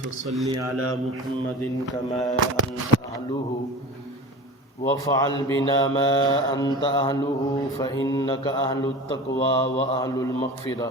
فصل على محمد كما أنت أهله وفعل بنا ما أنت أهله فإنك أهل التقوى وأهل المغفرة۔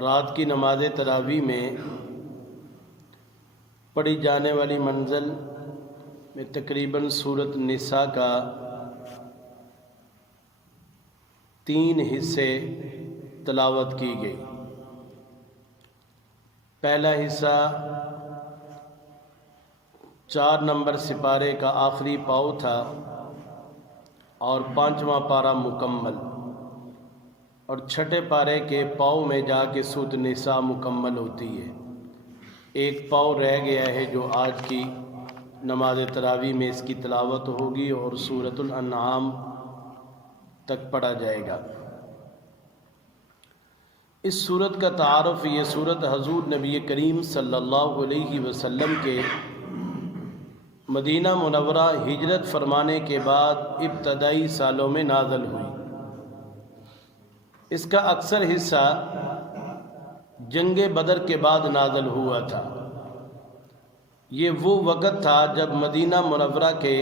رات کی نماز تراویح میں پڑھی جانے والی منزل میں تقریباً سورۃ نساء کا 3 حصے تلاوت کی گئی۔ پہلا حصہ 4 نمبر سپارے کا آخری پاؤ تھا اور 5واں پارہ مکمل، اور 6 پارے کے پاؤ میں جا کے سورۃ نساء مکمل ہوتی ہے۔ ایک پاؤ رہ گیا ہے جو آج کی نماز تراویح میں اس کی تلاوت ہوگی اور سورۃ الانعام تک پڑھا جائے گا۔ اس سورت کا تعارف، یہ سورت حضور نبی کریم صلی اللہ علیہ وسلم کے مدینہ منورہ ہجرت فرمانے کے بعد ابتدائی سالوں میں نازل ہوئی۔ اس کا اکثر حصہ جنگ بدر کے بعد نازل ہوا تھا۔ یہ وہ وقت تھا جب مدینہ منورہ کے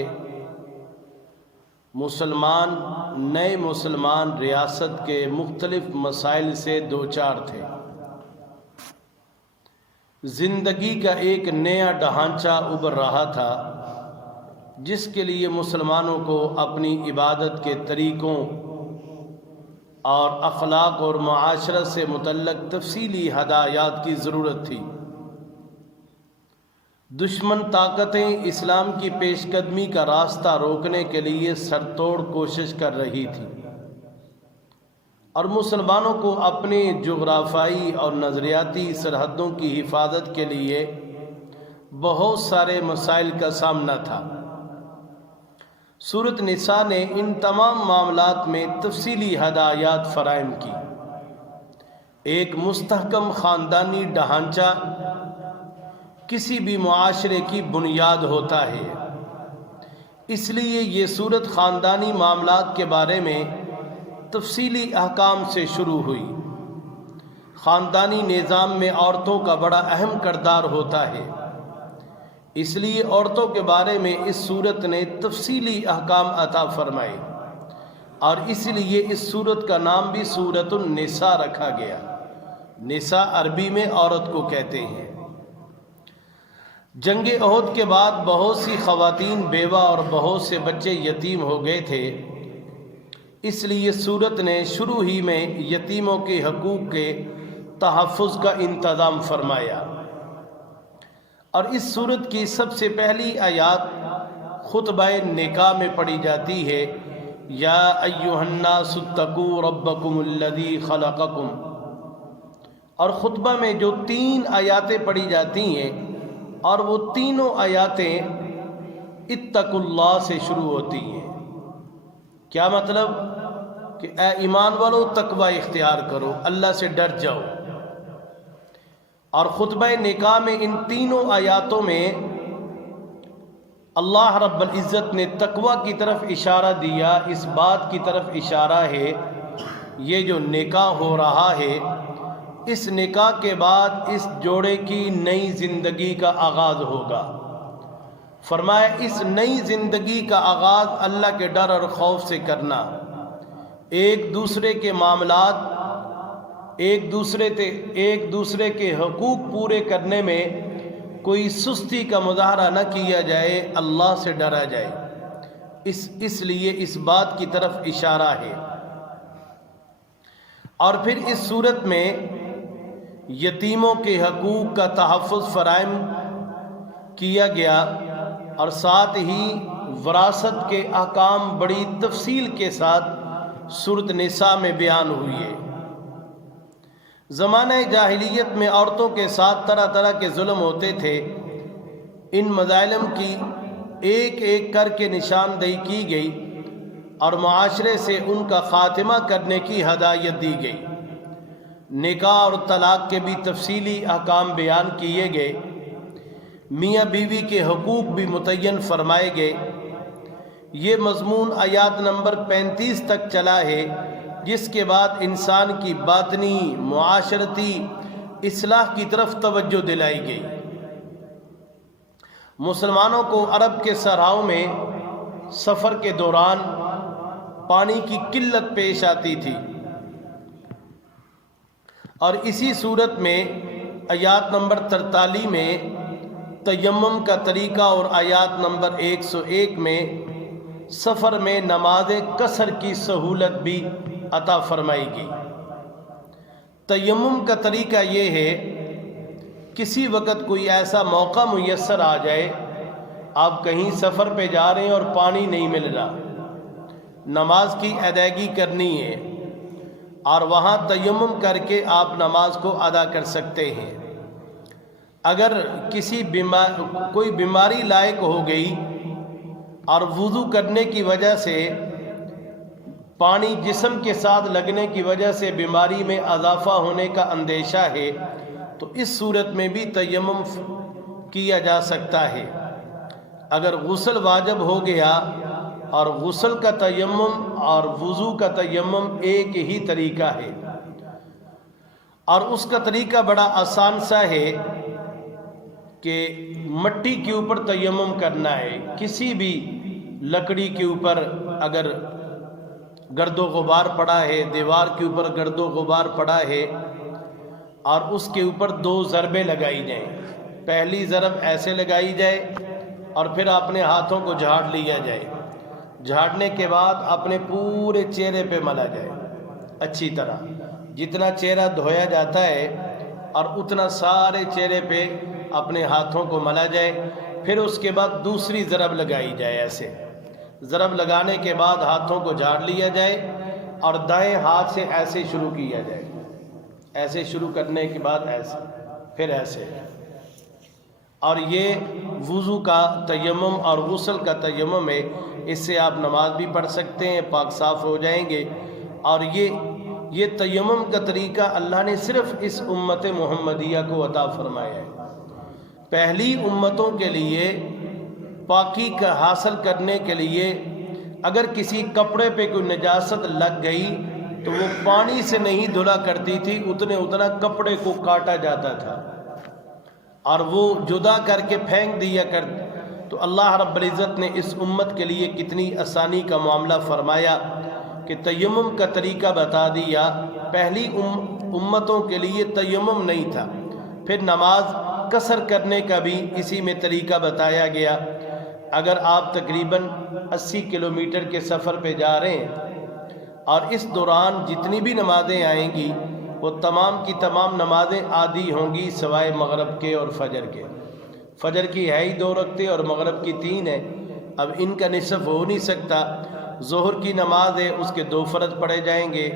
نئے مسلمان ریاست کے مختلف مسائل سے دوچار تھے۔ زندگی کا ایک نیا ڈھانچہ ابھر رہا تھا جس کے لیے مسلمانوں کو اپنی عبادت کے طریقوں اور اخلاق اور معاشرت سے متعلق تفصیلی ہدایات کی ضرورت تھی۔ دشمن طاقتیں اسلام کی پیش قدمی کا راستہ روکنے کے لیے سر توڑ کوشش کر رہی تھی، اور مسلمانوں کو اپنی جغرافیائی اور نظریاتی سرحدوں کی حفاظت کے لیے بہت سارے مسائل کا سامنا تھا۔ سورۃ نساء نے ان تمام معاملات میں تفصیلی ہدایات فراہم کی۔ ایک مستحکم خاندانی ڈھانچہ کسی بھی معاشرے کی بنیاد ہوتا ہے، اس لیے یہ سورت خاندانی معاملات کے بارے میں تفصیلی احکام سے شروع ہوئی۔ خاندانی نظام میں عورتوں کا بڑا اہم کردار ہوتا ہے، اس لیے عورتوں کے بارے میں اس سورت نے تفصیلی احکام عطا فرمائے، اور اس لیے اس سورت کا نام بھی سورۃ النساء رکھا گیا۔ نساء عربی میں عورت کو کہتے ہیں۔ جنگ احد کے بعد بہت سی خواتین بیوہ اور بہت سے بچے یتیم ہو گئے تھے، اس لیے سورت نے شروع ہی میں یتیموں کے حقوق کے تحفظ کا انتظام فرمایا، اور اس سورت کی سب سے پہلی آیات خطبہ نکاح میں پڑھی جاتی ہے، یا ایھا الناس اتقوا ربکم الذی خلقکم، اور خطبہ میں جو 3 آیاتیں پڑھی جاتی ہیں، اور وہ تینوں آیاتیں اتقوا اللہ سے شروع ہوتی ہیں۔ کیا مطلب؟ کہ اے ایمان والو تقوی اختیار کرو، اللہ سے ڈر جاؤ۔ اور خطبہ نکاح میں ان تینوں آیاتوں میں اللہ رب العزت نے تقوی کی طرف اشارہ دیا، اس بات کی طرف اشارہ ہے یہ جو نکاح ہو رہا ہے، اس نکاح کے بعد اس جوڑے کی نئی زندگی کا آغاز ہوگا۔ فرمایا اس نئی زندگی کا آغاز اللہ کے ڈر اور خوف سے کرنا، ایک دوسرے کے معاملات، ایک دوسرے کے حقوق پورے کرنے میں کوئی سستی کا مظاہرہ نہ کیا جائے، اللہ سے ڈرا جائے، اس لیے اس بات کی طرف اشارہ ہے۔ اور پھر اس صورت میں یتیموں کے حقوق کا تحفظ فراہم کیا گیا، اور ساتھ ہی وراثت کے احکام بڑی تفصیل کے ساتھ سورۃ نساء میں بیان ہوئی ہے۔ زمانہ جاہلیت میں عورتوں کے ساتھ طرح طرح کے ظلم ہوتے تھے، ان مظالم کی ایک ایک کر کے نشاندہی کی گئی، اور معاشرے سے ان کا خاتمہ کرنے کی ہدایت دی گئی۔ نکاح اور طلاق کے بھی تفصیلی احکام بیان کیے گئے، میاں بیوی کے حقوق بھی متعین فرمائے گئے۔ یہ مضمون آیات نمبر 35 تک چلا ہے، جس کے بعد انسان کی باطنی، معاشرتی اصلاح کی طرف توجہ دلائی گئی۔ مسلمانوں کو عرب کے صحراؤں میں سفر کے دوران پانی کی قلت پیش آتی تھی، اور اسی صورت میں آیات نمبر 43 میں تیمم کا طریقہ اور آیات نمبر 101 میں سفر میں نماز قصر کی سہولت بھی عطا فرمائی گئی۔ تیمم کا طریقہ یہ ہے، کسی وقت کوئی ایسا موقع میسر آ جائے، آپ کہیں سفر پہ جا رہے ہیں اور پانی نہیں مل رہا، نماز کی ادائیگی کرنی ہے، اور وہاں تیمم کر کے آپ نماز کو ادا کر سکتے ہیں۔ اگر کوئی بیماری لاحق ہو گئی اور وضو کرنے کی وجہ سے پانی جسم کے ساتھ لگنے کی وجہ سے بیماری میں اضافہ ہونے کا اندیشہ ہے، تو اس صورت میں بھی تیمم کیا جا سکتا ہے۔ اگر غسل واجب ہو گیا، اور غسل کا تیمم اور وضو کا تیمم ایک ہی طریقہ ہے، اور اس کا طریقہ بڑا آسان سا ہے کہ مٹی کے اوپر تیمم کرنا ہے۔ کسی بھی لکڑی کے اوپر اگر گرد و غبار پڑا ہے، دیوار کے اوپر گرد و غبار پڑا ہے، اور اس کے اوپر 2 ضربیں لگائی جائیں۔ پہلی ضرب ایسے لگائی جائے اور پھر اپنے ہاتھوں کو جھاڑ لیا جائے۔ جھاڑنے کے بعد اپنے پورے چہرے پہ ملا جائے اچھی طرح، جتنا چہرہ دھویا جاتا ہے اور اتنا سارے چہرے پہ اپنے ہاتھوں کو ملا جائے۔ پھر اس کے بعد دوسری ضرب لگائی جائے، ایسے ضرب لگانے کے بعد ہاتھوں کو جھاڑ لیا جائے اور دائیں ہاتھ سے ایسے شروع کیا جائے، ایسے شروع کرنے کے بعد ایسے، پھر ایسے، اور یہ وضو کا تیمم اور غسل کا تیمم ہے۔ اس سے آپ نماز بھی پڑھ سکتے ہیں، پاک صاف ہو جائیں گے۔ اور یہ تیمم کا طریقہ اللہ نے صرف اس امت محمدیہ کو عطا فرمایا ہے۔ پہلی امتوں کے لیے پاکی کا حاصل کرنے کے لیے اگر کسی کپڑے پہ کوئی نجاست لگ گئی تو وہ پانی سے نہیں دھلا کرتی تھی، اتنا کپڑے کو کاٹا جاتا تھا اور وہ جدا کر کے پھینک دیا تو اللہ رب العزت نے اس امت کے لیے کتنی آسانی کا معاملہ فرمایا کہ تیمم کا طریقہ بتا دیا۔ پہلی امتوں کے لیے تیمم نہیں تھا۔ پھر نماز قصر کرنے کا بھی اسی میں طریقہ بتایا گیا۔ اگر آپ تقریباً 80 کلومیٹر کے سفر پہ جا رہے ہیں اور اس دوران جتنی بھی نمازیں آئیں گی وہ تمام کی تمام نمازیں آدھی ہوں گی سوائے مغرب کے اور فجر کے۔ فجر کی ہے ہی 2 رکعتیں اور مغرب کی 3 ہے، اب ان کا نصف ہو نہیں سکتا۔ ظہر کی نماز ہے، اس کے 2 فرض پڑھے جائیں گے،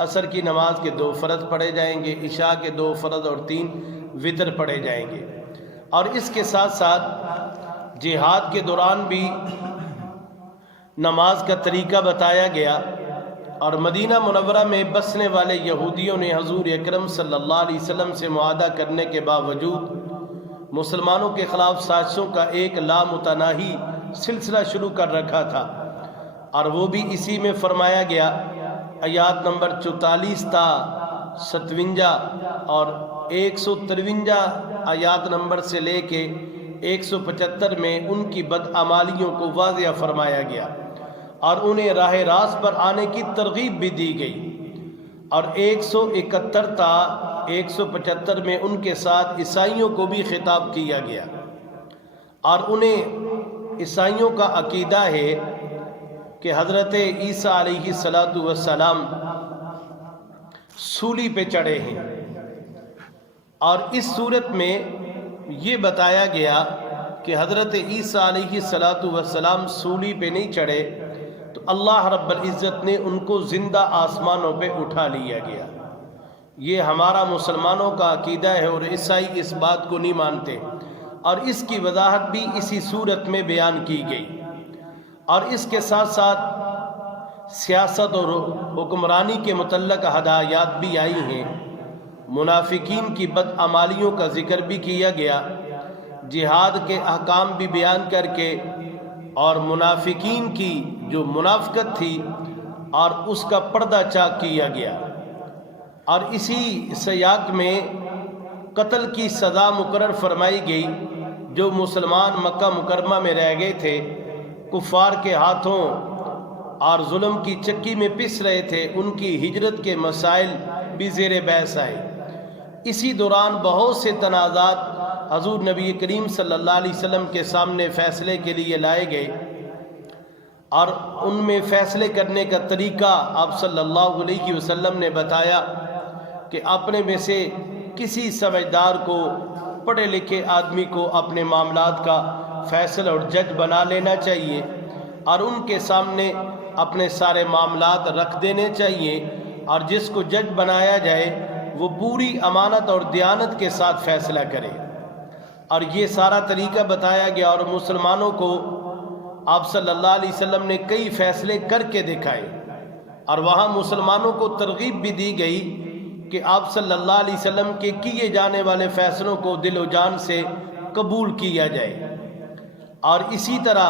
عصر کی نماز کے 2 فرض پڑھے جائیں گے، عشاء کے 2 فرض اور 3 وتر پڑھے جائیں گے۔ اور اس کے ساتھ ساتھ جہاد کے دوران بھی نماز کا طریقہ بتایا گیا، اور مدینہ منورہ میں بسنے والے یہودیوں نے حضور اکرم صلی اللہ علیہ وسلم سے معاہدہ کرنے کے باوجود مسلمانوں کے خلاف سازشوں کا ایک لامتناہی سلسلہ شروع کر رکھا تھا، اور وہ بھی اسی میں فرمایا گیا۔ آیات نمبر 44 تا 57 اور 153 آیات نمبر سے لے کے 175 میں ان کی بدعمالیوں کو واضح فرمایا گیا اور انہیں راہ راست پر آنے کی ترغیب بھی دی گئی، اور 171 تا 175 میں ان کے ساتھ عیسائیوں کو بھی خطاب کیا گیا، اور انہیں عیسائیوں کا عقیدہ ہے کہ حضرت عیسیٰ علیہ السلام سولی پہ چڑھے ہیں، اور اس صورت میں یہ بتایا گیا کہ حضرت عیسیٰ علیہ السلام سولی پہ نہیں چڑھے تو اللہ رب العزت نے ان کو زندہ آسمانوں پہ اٹھا لیا گیا۔ یہ ہمارا مسلمانوں کا عقیدہ ہے، اور عیسائی اس بات کو نہیں مانتے، اور اس کی وضاحت بھی اسی صورت میں بیان کی گئی۔ اور اس کے ساتھ ساتھ سیاست اور حکمرانی کے متعلق ہدایات بھی آئی ہیں، منافقین کی بدعمالیوں کا ذکر بھی کیا گیا، جہاد کے احکام بھی بیان کر کے، اور منافقین کی جو منافقت تھی اور اس کا پردہ چاک کیا گیا۔ اور اسی سیاق میں قتل کی سزا مقرر فرمائی گئی۔ جو مسلمان مکہ مکرمہ میں رہ گئے تھے، کفار کے ہاتھوں اور ظلم کی چکی میں پس رہے تھے، ان کی ہجرت کے مسائل بھی زیر بحث آئے۔ اسی دوران بہت سے تنازعات حضور نبی کریم صلی اللہ علیہ وسلم کے سامنے فیصلے کے لیے لائے گئے، اور ان میں فیصلے کرنے کا طریقہ آپ صلی اللہ علیہ وسلم نے بتایا کہ اپنے میں سے کسی سمجھدار کو، پڑھے لکھے آدمی کو اپنے معاملات کا فیصلہ اور جج بنا لینا چاہیے، اور ان کے سامنے اپنے سارے معاملات رکھ دینے چاہیے، اور جس کو جج بنایا جائے وہ پوری امانت اور دیانت کے ساتھ فیصلہ کرے۔ اور یہ سارا طریقہ بتایا گیا، اور مسلمانوں کو آپ صلی اللہ علیہ وسلم نے کئی فیصلے کر کے دکھائے، اور وہاں مسلمانوں کو ترغیب بھی دی گئی کہ آپ صلی اللہ علیہ وسلم کے کیے جانے والے فیصلوں کو دل و جان سے قبول کیا جائے۔ اور اسی طرح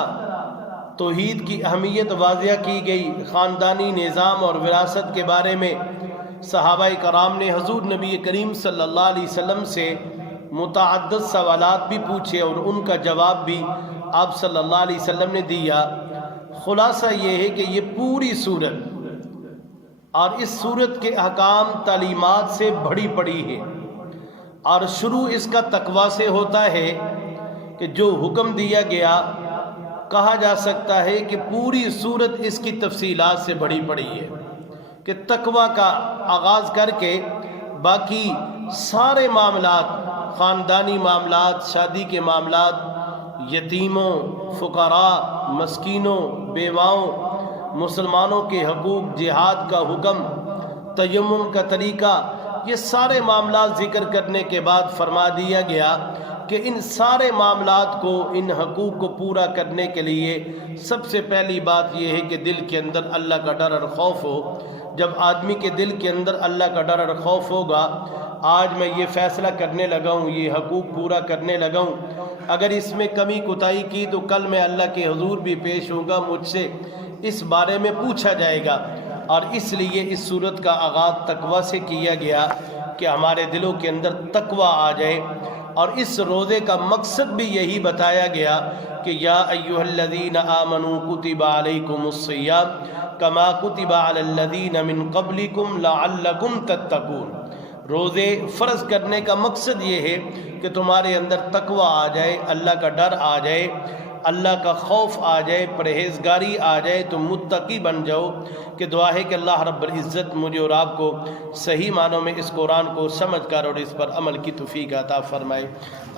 توحید کی اہمیت واضح کی گئی۔ خاندانی نظام اور وراثت کے بارے میں صحابہ کرام نے حضور نبی کریم صلی اللہ علیہ وسلم سے متعدد سوالات بھی پوچھے، اور ان کا جواب بھی آپ صلی اللہ علیہ وسلم نے دیا۔ خلاصہ یہ ہے کہ یہ پوری سورت اور اس سورت کے احکام تعلیمات سے بھری پڑی ہے، اور شروع اس کا تقوی سے ہوتا ہے کہ جو حکم دیا گیا، کہا جا سکتا ہے کہ پوری سورت اس کی تفصیلات سے بھری پڑی ہے، کہ تقوی کا آغاز کر کے باقی سارے معاملات، خاندانی معاملات، شادی کے معاملات، یتیموں، فقراء، مسکینوں، بیواؤں، مسلمانوں کے حقوق، جہاد کا حکم، تیمم کا طریقہ، یہ سارے معاملات ذکر کرنے کے بعد فرما دیا گیا کہ ان سارے معاملات کو، ان حقوق کو پورا کرنے کے لیے سب سے پہلی بات یہ ہے کہ دل کے اندر اللہ کا ڈر اور خوف ہو۔ جب آدمی کے دل کے اندر اللہ کا ڈر اور خوف ہوگا، آج میں یہ فیصلہ کرنے لگا ہوں، یہ حقوق پورا کرنے لگا ہوں، اگر اس میں کمی کوتاہی کی تو کل میں اللہ کے حضور بھی پیش ہوں گا، مجھ سے اس بارے میں پوچھا جائے گا۔ اور اس لیے اس صورت کا آغاز تقوی سے کیا گیا کہ ہمارے دلوں کے اندر تقوی آ جائے۔ اور اس روزے کا مقصد بھی یہی بتایا گیا کہ یا ایھا الذین آمنوا کتب علیکم الصیام کما کتب علی الذین من قبلکم لعلکم تتقون۔ روزے فرض کرنے کا مقصد یہ ہے کہ تمہارے اندر تقوی آ جائے، اللہ کا ڈر آ جائے، اللہ کا خوف آ جائے، پرہیزگاری آ جائے، تم متقی بن جاؤ۔ کہ دعا ہے کہ اللہ رب العزت مجھے اور آپ کو صحیح معنوں میں اس قرآن کو سمجھ کر اور اس پر عمل کی توفیق عطا فرمائے۔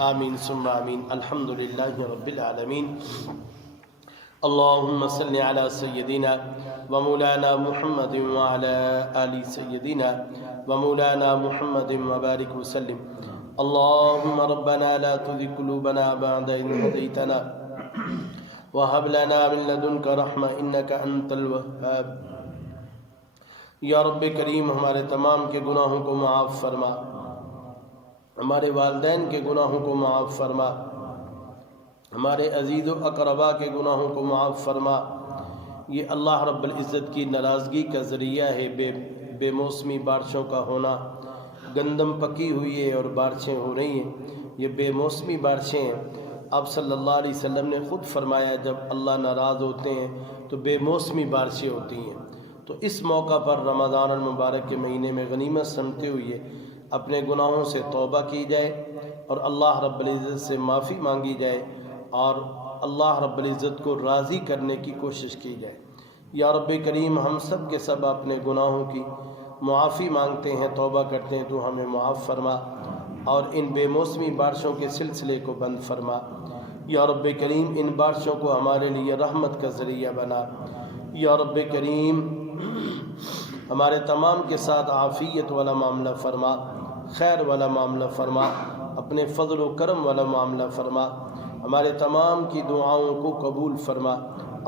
آمین ثم آمین۔ الحمدللہ رب العالمین۔ اللہم صلی علی سیدنا و مولانا محمد وعلی آل سیدنا و مولانا محمد وبارک وسلم۔ اللہم ربنا لا تزغ قلوبنا بعد إذ هديتنا وهب لنا من لدنك رحمة إنك أنت الوهاب۔ یا رب کریم ہمارے تمام کے گناہوں کو معاف فرما، ہمارے والدین کے گناہوں کو معاف فرما، ہمارے عزیز و اقربا کے گناہوں کو معاف فرما۔ یہ اللہ رب العزت کی ناراضگی کا ذریعہ ہے بے موسمی بارشوں کا ہونا۔ گندم پکی ہوئی ہے اور بارشیں ہو رہی ہیں، یہ بے موسمی بارشیں ہیں۔ آپ صلی اللہ علیہ وسلم نے خود فرمایا جب اللہ ناراض ہوتے ہیں تو بے موسمی بارشیں ہوتی ہیں۔ تو اس موقع پر رمضان المبارک کے مہینے میں غنیمت سمجھتے ہوئے اپنے گناہوں سے توبہ کی جائے اور اللہ رب العزت سے معافی مانگی جائے اور اللہ رب العزت کو راضی کرنے کی کوشش کی جائے۔ یا رب کریم ہم سب کے سب اپنے گناہوں کی معافی مانگتے ہیں، توبہ کرتے ہیں، تو ہمیں معاف فرما اور ان بے موسمی بارشوں کے سلسلے کو بند فرما۔ یا رب کریم ان بارشوں کو ہمارے لیے رحمت کا ذریعہ بنا۔ یا رب کریم ہمارے تمام کے ساتھ عافیت والا معاملہ فرما، خیر والا معاملہ فرما، اپنے فضل و کرم والا معاملہ فرما، ہمارے تمام کی دعاؤں کو قبول فرما۔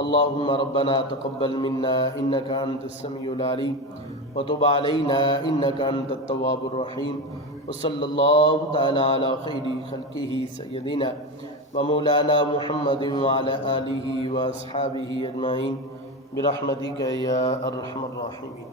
اللہم ربنا تقبل منا انک انت السمیع العلیم وتب علینا انک انت التواب الرحیم، وصلی اللہ تعالی علی خیر خلقہ سیدنا ومولانا محمد وعلی آلہ واصحابہ اجمعین برحمتک یا ارحم الراحمین۔